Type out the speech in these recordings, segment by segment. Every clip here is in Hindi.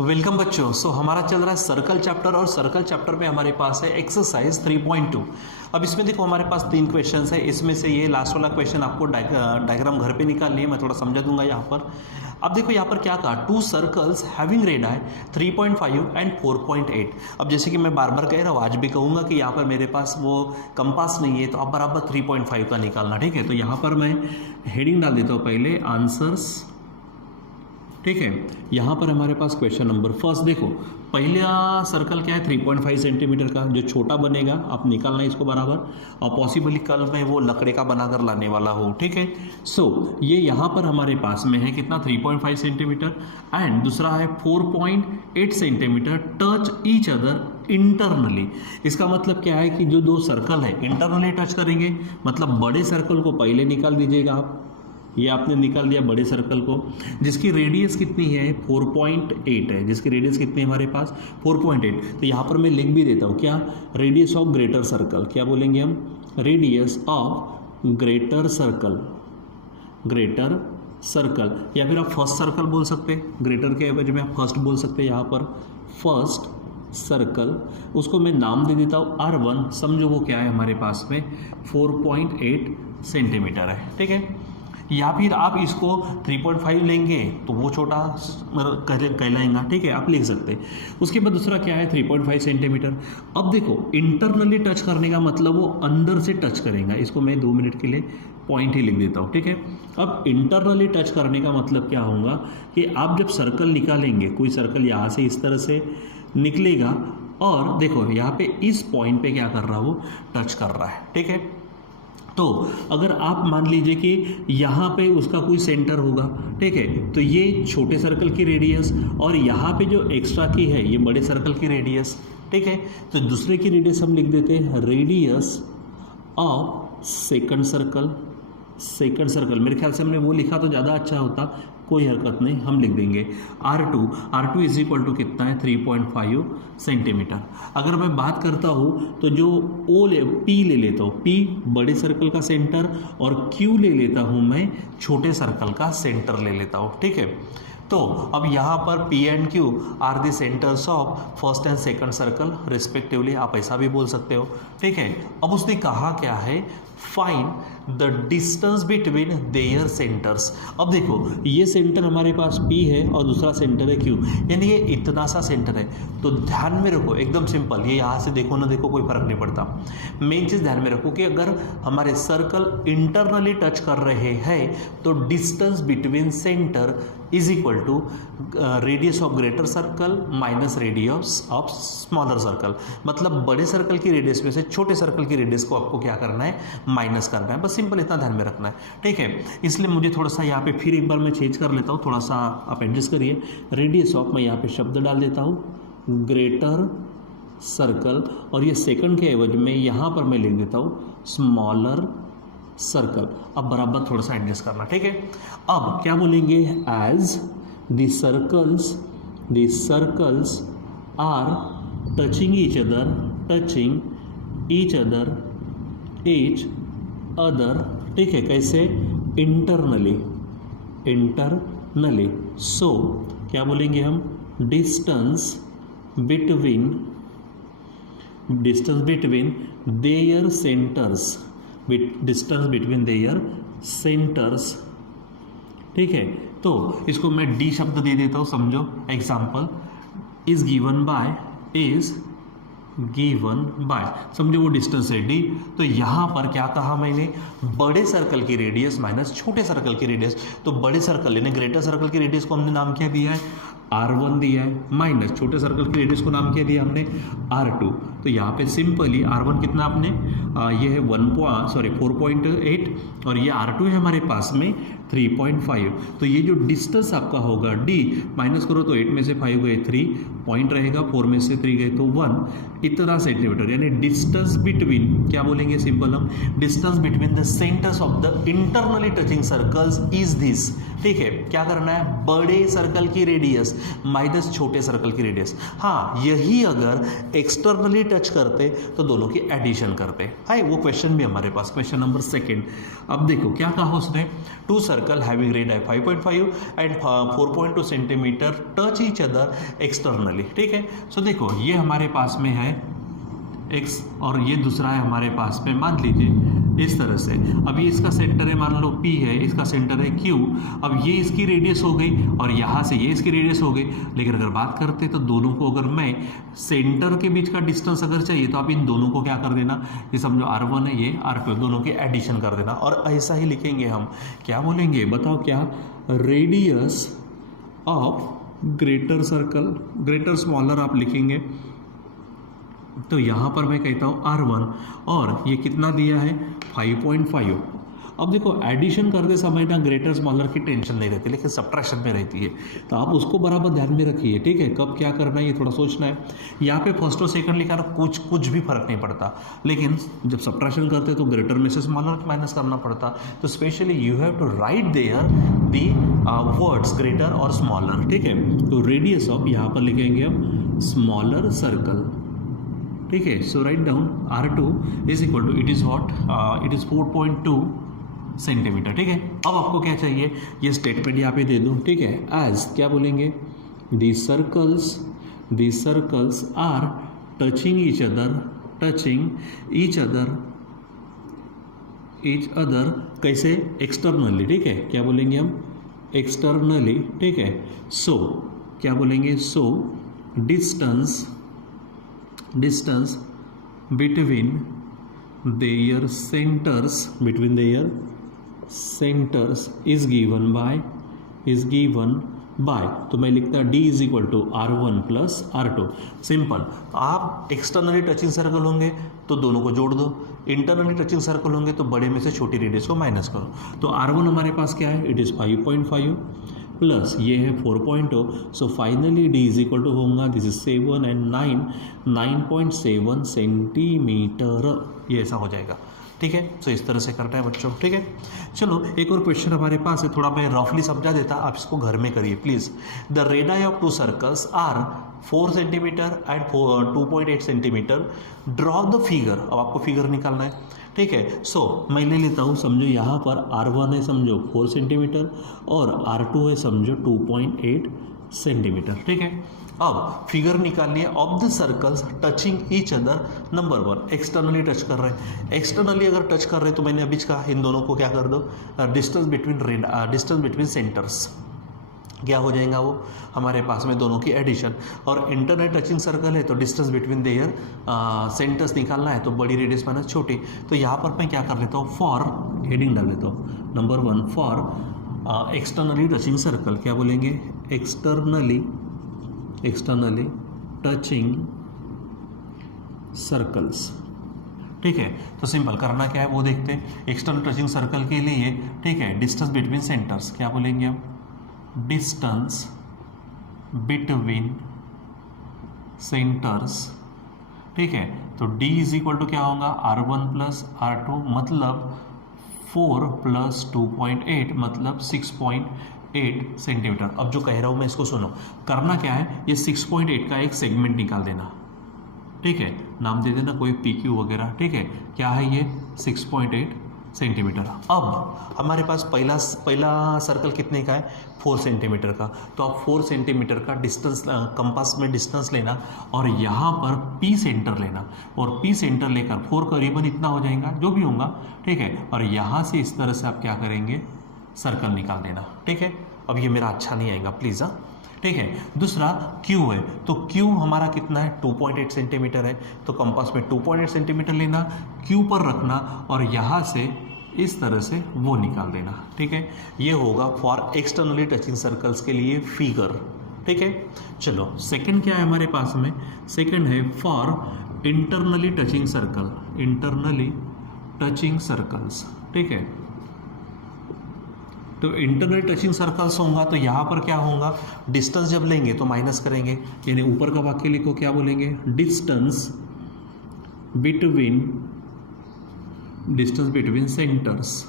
वेलकम बच्चों। हमारा चल रहा है सर्कल चैप्टर और सर्कल चैप्टर में हमारे पास है एक्सरसाइज 3.2। अब इसमें देखो हमारे पास 3 क्वेश्चन है। इसमें से ये लास्ट वाला क्वेश्चन आपको डायग्राम घर पे निकालनी है, मैं थोड़ा समझा दूंगा यहाँ पर। अब देखो यहाँ पर क्या कहा, 2 सर्कल्स हैविंग रेडियाई 3.5 एंड 4.8। अब जैसे कि मैं बार बार कह रहा हूँ, आज भी कहूँगा कि यहाँ पर मेरे पास वो कंपास नहीं है, तो आप बराबर 3.5 का निकालना, ठीक है। तो यहाँ पर मैं हेडिंग डाल देता हूँ पहले, आंसर्स, ठीक है। यहाँ पर हमारे पास क्वेश्चन नंबर फर्स्ट देखो, पहला सर्कल क्या है 3.5 सेंटीमीटर का, जो छोटा बनेगा आप निकालना इसको बराबर, और पॉसिबली कल में वो लकड़े का बनाकर लाने वाला हो, ठीक है। ये यहाँ पर हमारे पास में है कितना 3.5 सेंटीमीटर, एंड दूसरा है 4.8 centimetre touch each other internally. इसका मतलब क्या है कि जो 2 सर्कल है इंटरनली टच करेंगे, मतलब बड़े सर्कल को पहले निकाल दीजिएगा आप। ये आपने निकाल दिया बड़े सर्कल को, जिसकी रेडियस कितनी है 4.8 है, जिसकी रेडियस कितनी है हमारे पास 4.8। तो यहाँ पर मैं लिख भी देता हूँ क्या, रेडियस ऑफ ग्रेटर सर्कल, क्या बोलेंगे हम, radius of greater circle, greater circle, या फिर आप फर्स्ट सर्कल बोल सकते हैं, ग्रेटर के एवज में आप फर्स्ट बोल सकते हैं। यहाँ पर फर्स्ट सर्कल, उसको मैं नाम दे देता हूँ R1, समझो वो क्या है हमारे पास में 4.8 सेंटीमीटर है, ठीक है। या फिर आप इसको 3.5 लेंगे तो वो छोटा कहलाएगा, ठीक है, आप लिख सकते हैं। उसके बाद दूसरा क्या है 3.5 सेंटीमीटर। अब देखो इंटरनली टच करने का मतलब वो अंदर से टच करेगा, इसको मैं 2 मिनट के लिए पॉइंट ही लिख देता हूँ, ठीक है। अब इंटरनली टच करने का मतलब क्या होगा कि आप जब सर्कल निकालेंगे, कोई सर्कल यहाँ से इस तरह से निकलेगा, और देखो यहाँ पे इस पॉइंट पे क्या कर रहा है, वो टच कर रहा है, ठीक है। तो अगर आप मान लीजिए कि यहाँ पे उसका कोई सेंटर होगा, ठीक है, तो ये छोटे सर्कल की रेडियस और यहाँ पे जो एक्स्ट्रा की है ये बड़े सर्कल की रेडियस, ठीक है। तो दूसरे की रेडियस हम लिख देते हैं radius of second circle, second circle. मेरे ख्याल से हमने वो लिखा तो ज़्यादा अच्छा होता, कोई हरकत नहीं, हम लिख देंगे R2 इज इक्वल टू कितना है 3.5 सेंटीमीटर। अगर मैं बात करता हूँ तो जो P ले लेता हूँ, P बड़े सर्कल का सेंटर, और Q ले लेता हूँ मैं छोटे सर्कल का सेंटर ले लेता हूँ, ठीक है। तो अब यहाँ पर P and Q are the centres of first and second circle respectively, आप ऐसा भी बोल सकते हो, ठीक है। अब उसने कहा क्या है, find the distance between their centres. अब देखो ये सेंटर हमारे पास P है और दूसरा सेंटर है Q, यानी ये इतना सा सेंटर है। तो ध्यान में रखो, एकदम सिंपल, ये यहाँ से देखो ना देखो कोई फर्क नहीं पड़ता। मेन चीज़ ध्यान में रखो कि अगर हमारे सर्कल इंटरनली टच कर रहे हैं तो distance between centre is equal to radius of greater circle minus radius of smaller circle. मतलब बड़े सर्कल की रेडियस में से छोटे सर्कल की रेडियस को आपको क्या करना है, माइनस करना है, बस सिंपल इतना ध्यान में रखना है, ठीक है। इसलिए मुझे थोड़ा सा यहाँ पे फिर एक बार मैं चेंज कर लेता हूँ, थोड़ा सा आप एडजस्ट करिए। रेडियस ऑफ, मैं यहाँ पे शब्द डाल देता हूँ ग्रेटर सर्कल, और ये सेकंड के एवज में यहाँ पर मैं लिख देता हूँ स्मॉलर सर्कल। अब बराबर थोड़ा सा एडजस्ट करना, ठीक है। अब क्या बोलेंगे, as the circles are touching each other, ठीक है, कैसे, इंटरनली। सो क्या बोलेंगे हम, distance between their centres, distance between their centres, ठीक है। तो इसको मैं D शब्द दे देता हूँ, समझो। एग्जाम्पल इज गिवन बाय, समझो वो डिस्टेंस है D। तो यहाँ पर क्या कहा मैंने, बड़े सर्कल की रेडियस माइनस छोटे सर्कल की रेडियस। तो बड़े सर्कल यानी ग्रेटर सर्कल की रेडियस को हमने नाम क्या दिया है, R1 दिया है, माइनस छोटे सर्कल की रेडियस को नाम क्या दिया हमने, R2। तो यहाँ पे सिंपली R1 कितना आपने, ये है 4.8, और ये R2 है हमारे पास में 3.5। तो ये जो डिस्टेंस आपका होगा D, माइनस करो तो 8 में से 5 गए 3, पॉइंट रहेगा, 4 में से 3 गए तो 1, इतना सेंटीमीटर। यानी डिस्टेंस बिटवीन, क्या बोलेंगे सिंपल हम, distance between the centres of the internally touching circles is this, ठीक है। क्या करना है, बड़े सर्कल की रेडियस माइनस छोटे सर्कल की रेडियस। हाँ, यही अगर एक्सटर्नली टच करते तो दोनों की एडिशन करते, है वो क्वेश्चन भी हमारे पास, क्वेश्चन नंबर 2। अब देखो क्या कहा उसने, 2 circle circle having radii 5.5 and 4.2 centimetre touch each other externally, ठीक है। सो देखो ये हमारे पास में है x और ये दूसरा है हमारे पास में, मान लीजिए इस तरह से। अब ये इसका सेंटर है, मान लो P है, इसका सेंटर है Q। अब ये इसकी रेडियस हो गई और यहाँ से ये इसकी रेडियस हो गई। लेकिन अगर बात करते तो दोनों को, अगर मैं सेंटर के बीच का डिस्टेंस अगर चाहिए तो आप इन दोनों को क्या कर देना, ये समझो R1 है, ये R2, दोनों की एडिशन कर देना। और ऐसा ही लिखेंगे हम, क्या बोलेंगे बताओ, क्या radius of greater circle, greater smaller आप लिखेंगे। तो यहाँ पर मैं कहता हूँ R1 और ये कितना दिया है 5.5। अब देखो एडिशन करते समय ना ग्रेटर स्मॉलर की टेंशन नहीं रहती, लेकिन सब्ट्रैक्शन में रहती है, तो आप उसको बराबर ध्यान में रखिए, ठीक है। कब क्या करना है ये थोड़ा सोचना है। यहाँ पे फर्स्ट और सेकंड लिखा ना, कुछ भी फर्क नहीं पड़ता, लेकिन जब सब्ट्रैक्शन करते हैं तो ग्रेटर में से स्मॉलर माइनस करना पड़ता। तो specially you have to write there the words greater और स्मॉलर, ठीक है। तो रेडियस ऑफ, यहाँ पर लिखेंगे हम स्मॉलर सर्कल, ठीक है। So write down R2 is equal to, it is what, it is 4.2 centimetre, ठीक है। अब आपको क्या चाहिए, ये स्टेटमेंट यहाँ पे दे दूँ, ठीक है। एज क्या बोलेंगे, the circles are touching each other कैसे, एक्सटर्नली, ठीक है। क्या बोलेंगे हम, एक्सटर्नली, ठीक है। सो क्या बोलेंगे, so distance between their centers is given by, तो मैं लिखता D is equal to R1 plus R2। Simple. आप एक्सटर्नली टचिंग सर्कल होंगे तो दोनों को जोड़ दो, इंटरनली टचिंग सर्कल होंगे तो बड़े में से छोटी रेडियस को माइनस करो। तो R1 हमारे पास क्या है, इट इज़ 5.5 प्लस ये है 4.0। So finally D is equal to होगा, दिस इज 7 एंड 9.7 सेंटीमीटर, ये ऐसा हो जाएगा, ठीक है। सो इस तरह से करना है बच्चों, ठीक है। चलो एक और क्वेश्चन हमारे पास है, थोड़ा मैं रफली समझा देता, आप इसको घर में करिए please. The radii of 2 circles are 4 centimetre and 2.8 centimetre, draw the figure. अब आपको फिगर निकालना है, ठीक है। सो मैं ले लेता हूँ, समझो यहाँ पर R1 है समझो 4 सेंटीमीटर और R2 है समझो 2.8 सेंटीमीटर, ठीक है। अब फिगर निकालनी है of the circles touching each other. Number 1, externally touch कर रहे हैं। एक्सटर्नली अगर टच कर रहे हैं तो मैंने अभी कहा इन दोनों को क्या कर दो, डिस्टेंस बिटवीन सेंटर्स, क्या हो जाएगा वो हमारे पास में दोनों की एडिशन। और इंटरनल टचिंग सर्कल है तो डिस्टेंस बिटवीन देयर सेंटर्स निकालना है, तो बड़ी रेडियस माइनस छोटी। तो यहाँ पर मैं क्या कर लेता हूँ, फॉर हेडिंग डाल लेता हूँ। Number 1 for externally touching circle, क्या बोलेंगे, एक्सटर्नली टचिंग सर्कल्स, ठीक है। तो सिंपल करना क्या है वो देखते हैं। एक्सटर्नल टचिंग सर्कल के लिए, ठीक है, डिस्टेंस बिटवीन सेंटर्स, क्या बोलेंगे हम, डिस्टेंस बिटवीन सेंटर्स, ठीक है। तो D इज इक्वल टू क्या होगा, R1 प्लस R2, मतलब 4 प्लस 2.8 मतलब 6.8 सेंटीमीटर। अब जो कह रहा हूँ मैं इसको सुनो, करना क्या है, ये 6.8 का एक सेगमेंट निकाल देना, ठीक है। नाम दे देना कोई PQ वगैरह, ठीक है। क्या है ये 6.8 सेंटीमीटर। अब हमारे पास पहला सर्कल कितने का है, 4 सेंटीमीटर का। तो आप 4 सेंटीमीटर का डिस्टेंस कंपास में डिस्टेंस लेना और यहाँ पर P सेंटर लेना, और P सेंटर लेकर 4 करीबन इतना हो जाएगा जो भी होगा, ठीक है। और यहाँ से इस तरह से आप क्या करेंगे, सर्कल निकाल देना, ठीक है। अब ये मेरा अच्छा नहीं आएगा प्लीज़, हाँ, ठीक है। दूसरा Q है, तो Q हमारा कितना है, 2.8 सेंटीमीटर है। तो कंपास में 2.8 सेंटीमीटर लेना, Q पर रखना और यहाँ से इस तरह से वो निकाल देना, ठीक है। ये होगा फॉर एक्सटर्नली टचिंग सर्कल्स के लिए फिगर, ठीक है। चलो सेकंड क्या है हमारे पास में, सेकंड है फॉर इंटरनली टचिंग सर्कल्स, ठीक है। तो इंटरनल टचिंग सर्कल्स होगा तो यहाँ पर क्या होगा, डिस्टेंस जब लेंगे तो माइनस करेंगे, यानी ऊपर का वाक्य लिखो, क्या बोलेंगे, डिस्टेंस बिटवीन सेंटर्स,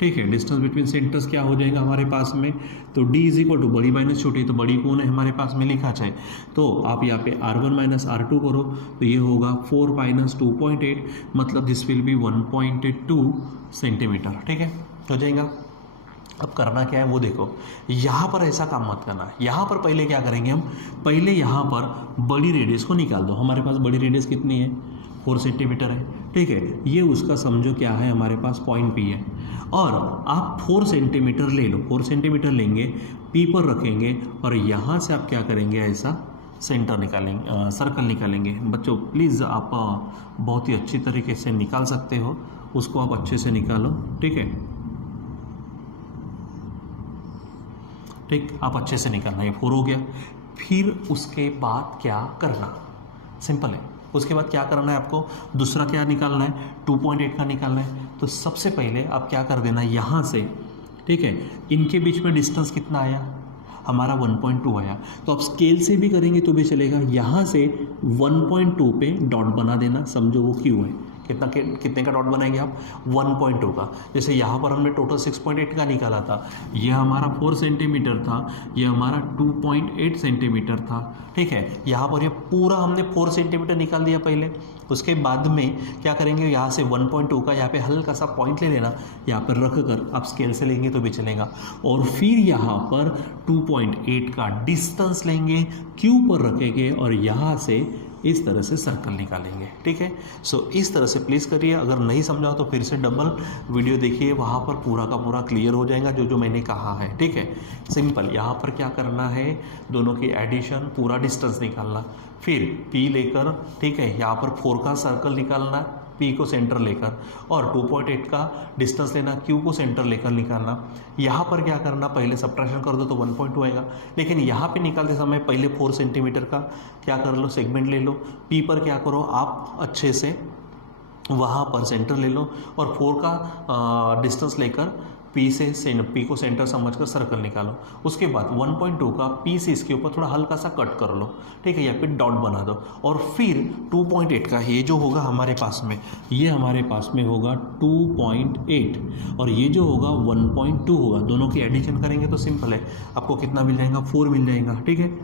ठीक है। डिस्टेंस बिटवीन सेंटर्स क्या हो जाएगा हमारे पास में, तो D इज इक्वल टू बड़ी माइनस छोटी, तो बड़ी कौन है हमारे पास में लिखा चाहे, तो आप यहाँ पे R1 माइनस R2 करो तो ये होगा 4 माइनस 2.8 मतलब दिस विल बी 1.2 सेंटीमीटर, ठीक है, हो जाएगा। अब करना क्या है वो देखो, यहाँ पर ऐसा काम मत करना। यहाँ पर पहले क्या करेंगे हम, पहले यहाँ पर बड़ी रेडियस को निकाल दो। हमारे पास बड़ी रेडियस कितनी है, 4 सेंटीमीटर है, ठीक है। ये उसका समझो क्या है, हमारे पास पॉइंट पी है, और आप 4 सेंटीमीटर ले लो। 4 सेंटीमीटर लेंगे, पी पर रखेंगे, और यहाँ से आप क्या करेंगे, ऐसा सेंटर निकालेंगे, सर्कल निकालेंगे। बच्चों प्लीज़ आप बहुत ही अच्छी तरीके से निकाल सकते हो, उसको आप अच्छे से निकालो, ठीक है। ठीक, आप अच्छे से निकालना। ये 4 हो गया। फिर उसके बाद क्या करना, सिंपल है। उसके बाद क्या करना है आपको, दूसरा क्या निकालना है, 2.8 का निकालना है। तो सबसे पहले आप क्या कर देना, यहाँ से, ठीक है, इनके बीच में डिस्टेंस कितना आया, हमारा 1.2 आया। तो आप स्केल से भी करेंगे तो भी चलेगा। यहाँ से 1.2 पे डॉट बना देना, समझो वो क्यों है। कितने का डॉट बनाएंगे आप, 1.2 का। जैसे यहाँ पर हमने टोटल 6.8 का निकाला था, ये हमारा 4 सेंटीमीटर था, ये हमारा 2.8 सेंटीमीटर था, ठीक है। यहाँ पर ये पूरा हमने 4 सेंटीमीटर निकाल दिया पहले। उसके बाद में क्या करेंगे, यहाँ से 1.2 का यहाँ पे हल्का सा पॉइंट ले लेना, यहाँ पर रख कर आप स्केल से लेंगे तो भी चलेगा। और फिर यहाँ पर 2.8 का डिस्टेंस लेंगे, क्यू पर रखेंगे, और यहाँ से इस तरह से सर्कल निकालेंगे, ठीक है। सो इस तरह से प्लीज़ करिए। अगर नहीं समझा तो फिर से डबल वीडियो देखिए, वहाँ पर पूरा का पूरा क्लियर हो जाएगा जो जो मैंने कहा है, ठीक है। सिंपल, यहाँ पर क्या करना है, दोनों की एडिशन, पूरा डिस्टेंस निकालना, फिर P लेकर, ठीक है, यहाँ पर 4 का सर्कल निकालना, P को सेंटर लेकर, और 2.8 का डिस्टेंस लेना, Q को सेंटर लेकर निकालना। यहाँ पर क्या करना, पहले सब्ट्रैक्शन कर दो तो 1.2 आएगा, लेकिन यहाँ पे निकालते समय पहले 4 सेंटीमीटर का क्या कर लो, सेगमेंट ले लो। P पर क्या करो, आप अच्छे से वहाँ पर सेंटर ले लो, और 4 का डिस्टेंस लेकर P को सेंटर समझकर सर्कल निकालो। उसके बाद 1.2 का P से इसके ऊपर थोड़ा हल्का सा कट कर लो, ठीक है, या फिर डॉट बना दो। और फिर 2.8 का ये जो होगा हमारे पास में, ये हमारे पास में होगा 2.8, और ये जो होगा 1.2 होगा। दोनों की एडिशन करेंगे तो सिंपल है, आपको कितना मिल जाएगा, 4 मिल जाएगा, ठीक है।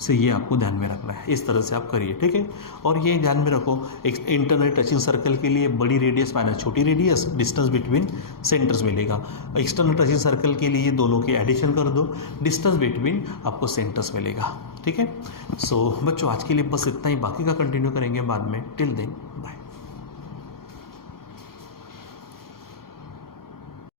से ये आपको ध्यान में रखना है, इस तरह से आप करिए, ठीक है। और ये ध्यान में रखो, एक इंटरनल टचिंग सर्कल के लिए बड़ी रेडियस माइनस छोटी रेडियस, डिस्टेंस बिटवीन सेंटर्स मिलेगा। एक्सटर्नल टचिंग सर्कल के लिए दोनों की एडिशन कर दो, डिस्टेंस बिटवीन आपको सेंटर्स मिलेगा, ठीक है। सो बच्चों आज के लिए बस इतना ही, बाकी का कंटिन्यू करेंगे बाद में। Till then bye.